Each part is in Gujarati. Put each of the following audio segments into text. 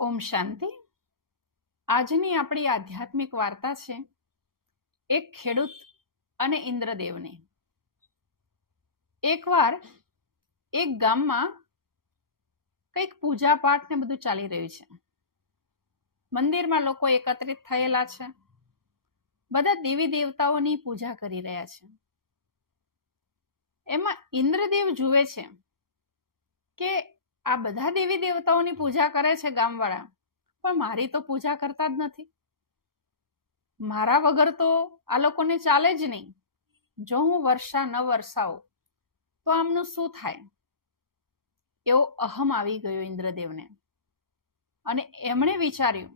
ઓમ શાંતિ. આજની આપણી આધ્યાત્મિક વાર્તા છે એક ખેડૂત અને ઇન્દ્રદેવની. એકવાર એક ગામમાં કંઈક પૂજા પાઠ ને બધું ચાલી રહ્યું છે. મંદિરમાં લોકો એકત્રિત થયેલા છે. બધા દેવી દેવતાઓની પૂજા કરી રહ્યા છે. એમાં ઇન્દ્રદેવ જુએ છે કે આ બધા દેવી દેવતાઓની પૂજા કરે છે ગામવાળા, પણ મારી તો પૂજા કરતા જ નથી. મારા વગર તો આ લોકોને ચાલે જ નહીં. જો હું વર્ષા ન વરસાવું તો આમનું શું થાય? એવો અહમ આવી ગયો ઇન્દ્રદેવને, અને એમણે વિચાર્યું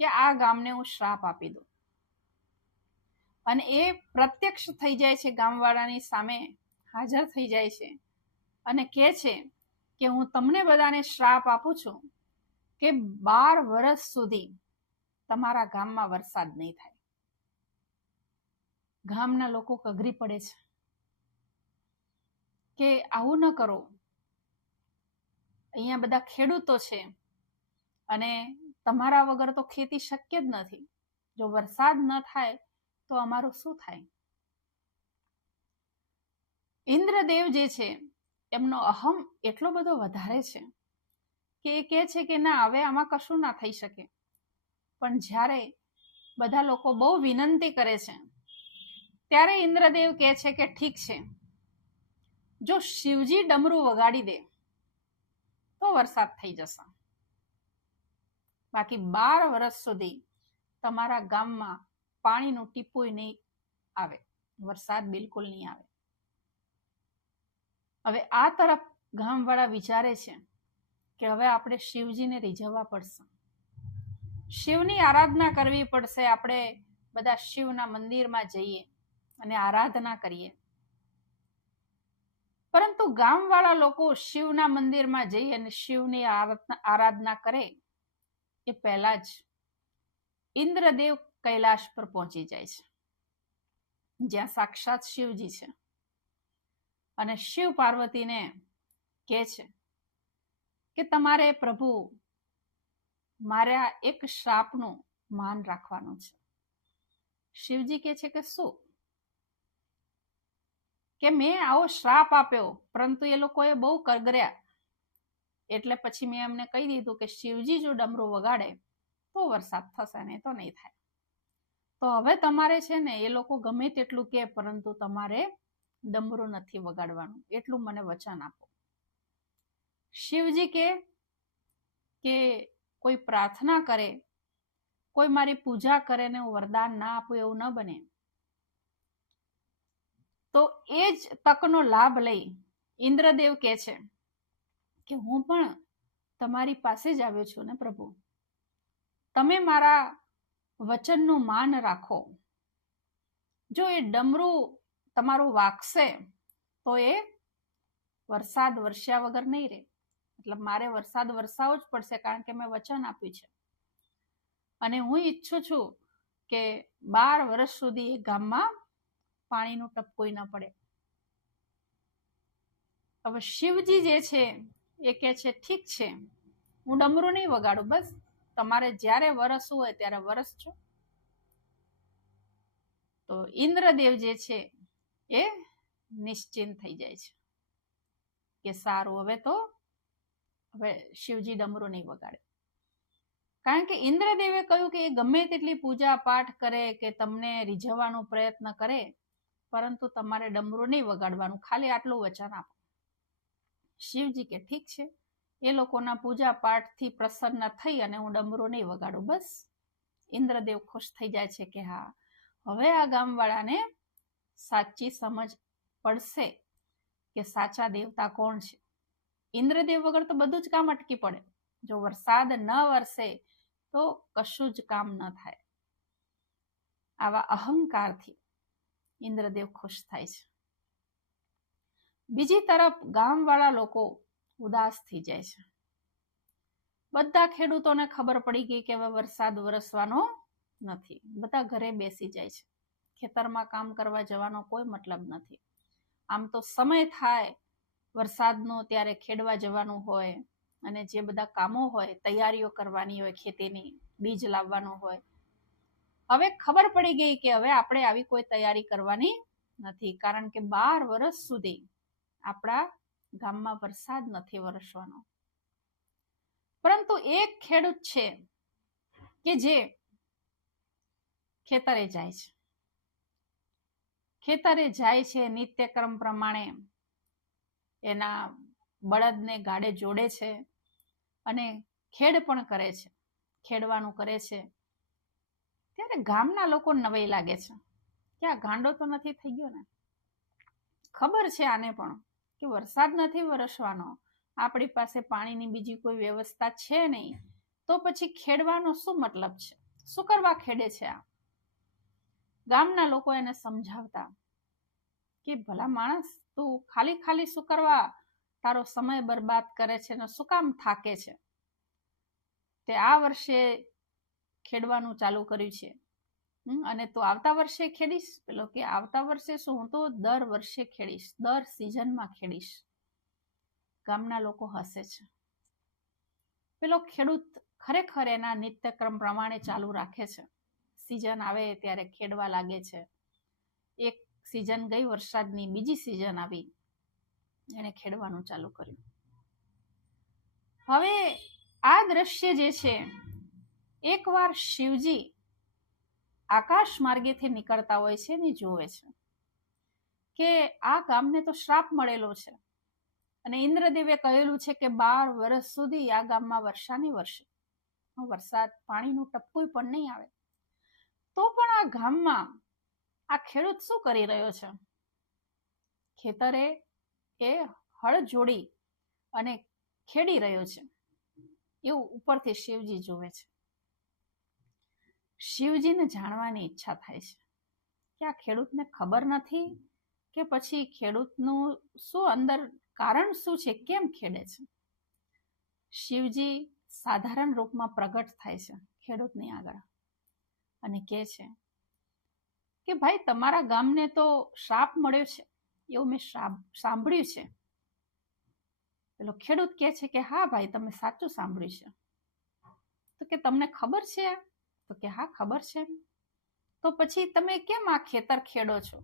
કે આ ગામને હું શ્રાપ આપી દઉં. અને એ પ્રત્યક્ષ થઈ જાય છે, ગામવાળાની સામે હાજર થઈ જાય છે અને કહે છે કે હું તમને બધાને શ્રાપ આપું છું કે 12 વર્ષ સુધી તમારા ગામમાં વરસાદ નહીં થાય. ગામના લોકો કગરી પડે છે કે આવું ન કરો. અહીંયા બધા ખેડૂતો છે અને તમારા વગર તો ખેતી શક્ય જ નથી. જો વરસાદ ન થાય તો અમારું શું થાય? ઇન્દ્રદેવ જે છે એમનો અહમ એટલો બધો વધારે છે કે એ કહે છે કે ના, હવે આમાં કશું ના થઈ શકે. પણ જ્યારે બધા લોકો બહુ વિનંતી કરે છે ત્યારે ઇન્દ્રદેવ કહે છે કે ઠીક છે, જો શિવજી ડમરું વગાડી દે તો વરસાદ થઈ જશે. બાકી 12 વર્ષ સુધી તમારા ગામમાં પાણીનું ટીપું નહીં આવે, વરસાદ બિલકુલ નહીં આવે. હવે આ તરફ ગામવાળા વિચારે છે કે હવે આપણે શિવજીને રીઝવવા પડશે, શિવની આરાધના કરવી પડશે. આપણે બધા શિવના મંદિરમાં જઈએ અને આરાધના કરીએ. પરંતુ ગામવાળા લોકો શિવના મંદિરમાં જઈ અને શિવની આરાધના કરે એ પહેલા જ ઇન્દ્રદેવ કૈલાશ પર પહોંચી જાય છે, જ્યાં સાક્ષાત શિવજી છે. અને શિવ પાર્વતીને કહે છે કે તમારે પ્રભુ મારા એક શ્રાપનું માન રાખવાનું છે. શિવજી કહે છે કે શું? કે મેં આવો શ્રાપ આપ્યો, પરંતુ એ લોકોએ બહુ કરગર્યા, એટલે પછી મેં એમને કહી દીધું કે શિવજી જો ડમરું વગાડે તો વરસાદ થશે, નહીં તો નહીં થાય. તો હવે તમારે છે ને, એ લોકો ગમે તેટલું કે, પરંતુ તમારે ડમરું નથી વગાડવાનું, એટલું મને વચન આપો. શિવજી કે કોઈ પ્રાર્થના કરે, કોઈ મારી પૂજા કરે ને હું વરદાન ના આપું, એવું ન બને. તો એ જ તકનો લાભ લઈ ઇન્દ્રદેવ કહે છે કે હું પણ તમારી પાસે જ આવ્યો છું ને પ્રભુ, તમે મારા વચનનું માન રાખો. જો એ ડમરું તમારું વાગશે તો એ વરસાદ વરસ્યા વગર નહીં રહે. મતલબ મારે વરસાદ વરસાવવો જ પડશે, કારણ કે મેં વચન આપ્યું છે. અને હું ઈચ્છું છું કે 12 વર્ષ સુધી એ ગામમાં પાણીનું ટપકું ન પડે. હવે શિવજી જે છે એ કહે છે ઠીક છે, હું ડમરું નહીં વગાડું, બસ તમારે જ્યારે વરસવું હોય ત્યારે વરસજો. તો ઇન્દ્રદેવ જે છે એ નિશ્ચિંત થઈ જાય છે કે સારું, હવે શિવજી ડમરું નહીં વગાડે. કારણ કે ઇન્દ્રદેવે કહ્યું કે એ ગમે તેટલી પૂજા પાઠ કરે કે તમને રીઝવવાનો પ્રયત્ન કરે, પરંતુ તમારે ડમરું નહીં વગાડવાનું, ખાલી આટલું વચન આપો. શિવજી કે ઠીક છે, એ લોકોના પૂજા પાઠથી પ્રસન્ન થઈ અને હું ડમરું નહીં વગાડું, બસ. ઇન્દ્રદેવ ખુશ થઈ જાય છે કે હા, હવે આ ગામવાળાને સાચી સમજ પડશે કે સાચા દેવતા કોણ છે. ઇન્દ્રદેવ વગર તો બધું જ કામ અટકી પડે. જો વરસાદ ન વરસે તો કશું જ કામ ન થાય. આવા અહંકારથી ઇન્દ્રદેવ ખુશ થાય છે. બીજી તરફ ગામવાળા લોકો ઉદાસ થઈ જાય છે. બધા ખેડૂતોને ખબર પડી ગઈ કે હવે વરસાદ વરસવાનો નથી. બધા ઘરે બેસી જાય છે. ખેતરમાં કામ કરવા જવાનો કોઈ મતલબ નથી. આમ તો સમય થાય વરસાદનો ત્યારે ખેડવા જવાનું હોય, અને જે બધા કામો હોય, તૈયારીઓ કરવાની હોય, ખેતીની બીજ લાવવાનું હોય, હવે ખબર પડી ગઈ કે હવે આપણે આવી કોઈ તૈયારી કરવાની નથી, કારણ કે 12 વર્ષ સુધી આપણા ગામમાં વરસાદ નથી વરસવાનો. પરંતુ એક ખેડૂત છે કે જે ખેતરે જાય છે, ખેતરે જાય છે, નિત્યક્રમ પ્રમાણે એના બળદને ગાડે જોડે છે અને ખેડ પણ કરે છે, ખેડવાનું કરે છે. ત્યારે ગામના લોકો નવાઈ લાગે છે કે આ ગાંડો તો નથી થઈ ગયો ને? ખબર છે આને પણ કે વરસાદ નથી વરસવાનો, આપણી પાસે પાણીની બીજી કોઈ વ્યવસ્થા છે નહીં, તો પછી ખેડવાનો શું મતલબ છે? શું કરવા ખેડે છે આ? ગામના લોકો એને સમજાવતા કે ભલા માણસ, તું ખાલી ખાલી શું કરવા તારો સમય બરબાદ કરે છે ને શું કામ થાકે છે? તે આ વર્ષે ખેડવાનું ચાલુ કર્યું છે અને તું આવતા વર્ષે ખેડીશ? પેલો કે આવતા વર્ષે શું, હું તો દર વર્ષે ખેડીશ, દર સિઝનમાં ખેડીશ. ગામના લોકો હસે છે. પેલો ખેડૂત ખરેખર એના નિત્યક્રમ પ્રમાણે ચાલુ રાખે છે. સિઝન આવે ત્યારે ખેડવા લાગે છે. એક સિઝન ગઈ વરસાદની, બીજી સિઝન આવી, એને ખેડવાનું ચાલુ કર્યું. હવે આ દ્રશ્ય જે છે, એકવાર શિવજી આકાશ માર્ગેથી નીકળતા હોય છે ને જોવે છે કે આ ગામને તો શ્રાપ મળેલો છે અને ઇન્દ્રદેવે કહેલું છે કે 12 વર્ષ સુધી આ ગામમાં વર્ષા નહીં વરસે, વરસાદ પાણીનું ટપકું પણ નહીં આવે. તો પણ આ ગામમાં આ ખેડૂત શું કરી રહ્યો છે? ખેતરે એ હળ જોડી અને ખેડી રહ્યો છે, એવું ઉપરથી શિવજી જોવે છે. શિવજીને જાણવાની ઈચ્છા થાય છે કે આ ખેડૂતને ખબર નથી કે પછી ખેડૂતનું શું અંદર કારણ શું છે, કેમ ખેડે છે? શિવજી સાધારણ રૂપમાં પ્રગટ થાય છે ખેડૂતની આગળ અને કહે છે કે ભાઈ, તમારા ગામને તો શ્રાપ મળ્યો છે, એવું મેં સાંભળ્યું છે. પેલો ખેડૂત કહે છે કે હા ભાઈ, તમે સાચું સાંભળ્યું છે. તો કે તમને ખબર છે? તો કે હા ખબર છે. તો પછી તમે કેમ આ ખેતર ખેડો છો?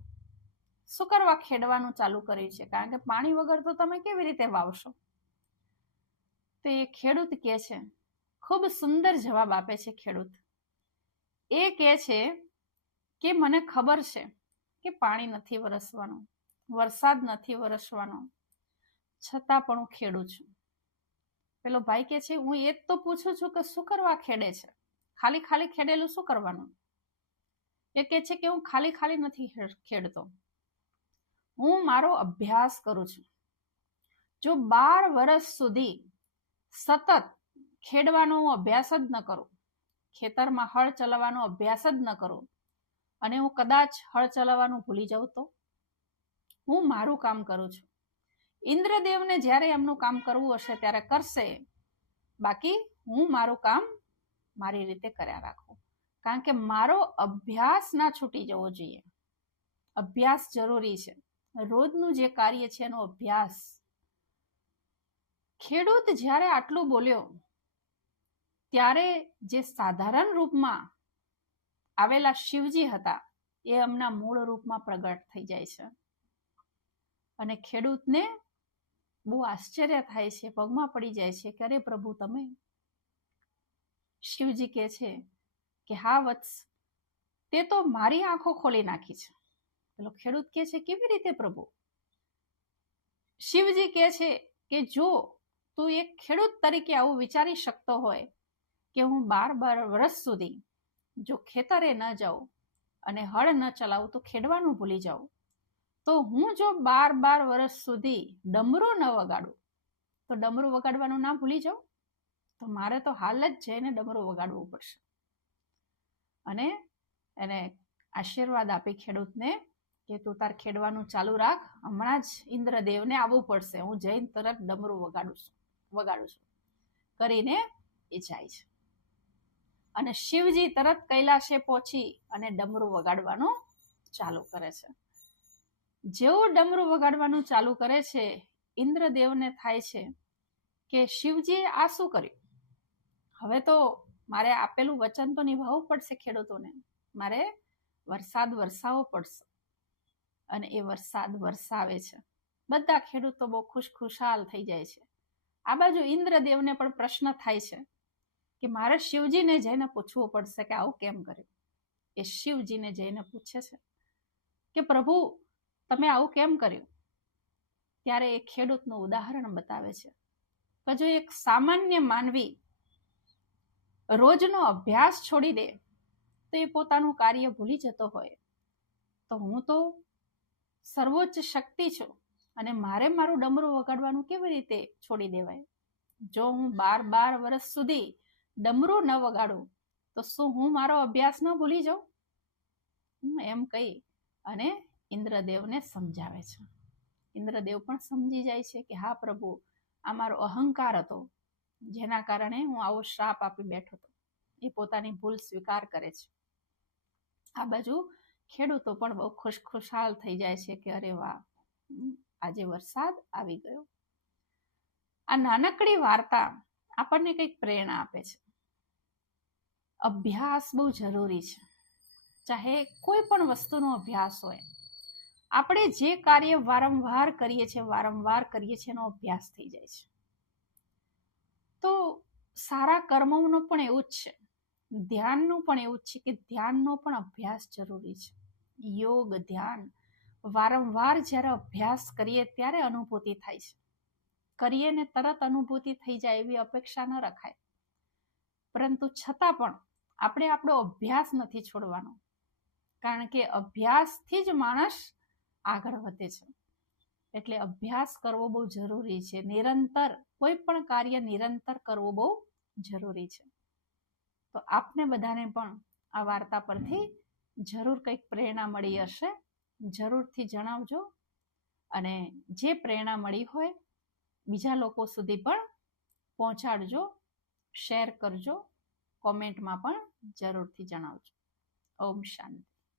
શું કરવા ખેડવાનું ચાલુ કર્યું છે? કારણ કે પાણી વગર તો તમે કેવી રીતે વાવશો? તો એ ખેડૂત કહે છે, ખૂબ સુંદર જવાબ આપે છે ખેડૂત. એ કહે છે કે મને ખબર છે કે પાણી નથી વરસવાનું, વરસાદ નથી વરસવાનો, છતાં પણ હું ખેડું છું. પેલો ભાઈ કહે છે, હું એ જ તો પૂછું છું કે શું કરવા ખેડે છે? ખાલી ખાલી ખેડેલું શું કરવાનું? એ કહે છે કે હું ખાલી ખાલી નથી ખેડતો, હું મારો અભ્યાસ કરું છું. જો 12 વર્ષ સુધી સતત ખેડવાનો હું અભ્યાસ જ ન કરું, ખેતરમાં હળ ચલાવવાનો અભ્યાસ જ ન કરું અને હું કદાચ હળ ચલાવવાનું ભૂલી જાઉં તો? હું મારું કામ કરું છું. ઇન્દ્રદેવને જ્યારે એમનું કામ કરવું હશે ત્યારે કરશે, બાકી હું મારું કામ મારી રીતે કર્યા રાખું. કારણ કે મારો અભ્યાસ ના છૂટી જવો જોઈએ. અભ્યાસ જરૂરી છે, રોજનું જે કાર્ય છે એનો અભ્યાસ. ખેડૂત જ્યારે આટલું બોલ્યો ત્યારે જે સાધારણ રૂપમાં આવેલા શિવજી હતા એ એમના મૂળ રૂપમાં પ્રગટ થઈ જાય છે અને ખેડૂતને બહુ આશ્ચર્ય થાય છે, પગમાં પડી જાય છે કે અરે પ્રભુ તમે? શિવજી કહે છે કે હા વત્સ, તે તો મારી આંખો ખોલી નાખી છે. પેલો ખેડૂત કહે છે, કેવી રીતે પ્રભુ? શિવજી કહે છે કે જો તું એક ખેડૂત તરીકે આવું વિચારી શકતો હોય કે હું 12 વર્ષ સુધી જો ખેતરે ન જાઉં અને હળ ન ચલાવું તો ખેડવાનું ભૂલી જાઉં, તો હું જો 12 વર્ષ સુધી ડમરું ન વગાડું તો ડમરું વગાડવાનું ના ભૂલી જાઉં, તો મારે તો હાલ જ જઈને ડમરું વગાડવું પડશે. અને એને આશીર્વાદ આપી ખેડૂતને કે તું તાર ખેડવાનું ચાલુ રાખ, હમણાં જ ઇન્દ્રદેવને આવવું પડશે, હું જઈને તરત ડમરું વગાડું છું કરીને એ જાય છે. અને શિવજી તરત કૈલાશે પહોંચી અને ડમરું વગાડવાનું ચાલુ કરે છે. જેવું ડમરું વગાડવાનું ચાલુ કરે છે, ઇન્દ્રદેવને થાય છે કે શિવજીએ આ શું કર્યું? હવે તો મારે આપેલું વચન તો નિભાવવું પડશે ખેડૂતોને, મારે વરસાદ વરસાવવો પડશે. અને એ વરસાદ વરસાવે છે. બધા ખેડૂતો બહુ ખુશખુશાલ થઈ જાય છે. આ બાજુ ઇન્દ્રદેવને પણ પ્રશ્ન થાય છે કે મારે શિવજીને જઈને પૂછવું પડશે કે આવું કેમ કર્યું. એ શિવજીને જઈને પૂછે છે કે પ્રભુ તમે આવું કેમ કર્યું? ત્યારે એ ખેડૂતનું ઉદાહરણ બતાવે છે કે જો એક સામાન્ય માનવી રોજનો અભ્યાસ છોડી દે તો એ પોતાનું કાર્ય ભૂલી જતો હોય, તો હું તો સર્વોચ્ચ શક્તિ છું અને મારે મારું ડમરું વગાડવાનું કેવી રીતે છોડી દેવાય? જો હું 12 વર્ષ સુધી ડમરું ન વગાડું તો શું હું મારો અભ્યાસ ન ભૂલી જાઉં? એમ કહી અને ઇન્દ્રદેવને સમજાવે છે. ઇન્દ્રદેવ પણ સમજી જાય છે કે હા પ્રભુ, આ મારો અહંકાર હતો જેના કારણે હું આવો શ્રાપ આપી બેઠો હતો. એ પોતાની ભૂલ સ્વીકાર કરે છે. આ બાજુ ખેડૂતો પણ બહુ ખુશખુશાલ થઈ જાય છે કે અરે વાહ, આજે વરસાદ આવી ગયો. આ નાનકડી વાર્તા આપણને કંઈક પ્રેરણા આપે છે. અભ્યાસ બહુ જરૂરી છે. ચાહે કોઈ પણ વસ્તુનો અભ્યાસ હોય, આપણે જે કાર્ય વારંવાર કરીએ છીએ એનો અભ્યાસ થઈ જાય છે. તો સારા કર્મોનું પણ એવું જ છે, ધ્યાનનું પણ એવું જ છે કે ધ્યાનનો પણ અભ્યાસ જરૂરી છે. યોગ ધ્યાન વારંવાર જ્યારે અભ્યાસ કરીએ ત્યારે અનુભૂતિ થાય છે. કરીએ ને તરત અનુભૂતિ થઈ જાય એવી અપેક્ષા ન રખાય. પરંતુ છતાં પણ આપણે આપણો અભ્યાસ નથી છોડવાનો, કારણ કે અભ્યાસથી જ માણસ આગળ વધે છે. એટલે અભ્યાસ કરવો બહુ જરૂરી છે. નિરંતર કોઈ પણ કાર્ય નિરંતર કરવું બહુ જરૂરી છે. તો આપને બધાને પણ આ વાર્તા પરથી જરૂર કંઈક પ્રેરણા મળી હશે. જરૂરથી જણાવજો અને જે પ્રેરણા મળી હોય બીજા લોકો સુધી પણ પહોંચાડજો, શેર કરજો, કોમેન્ટમાં પણ જરૂરથી જણાવજો. ઓમ શાંતિ.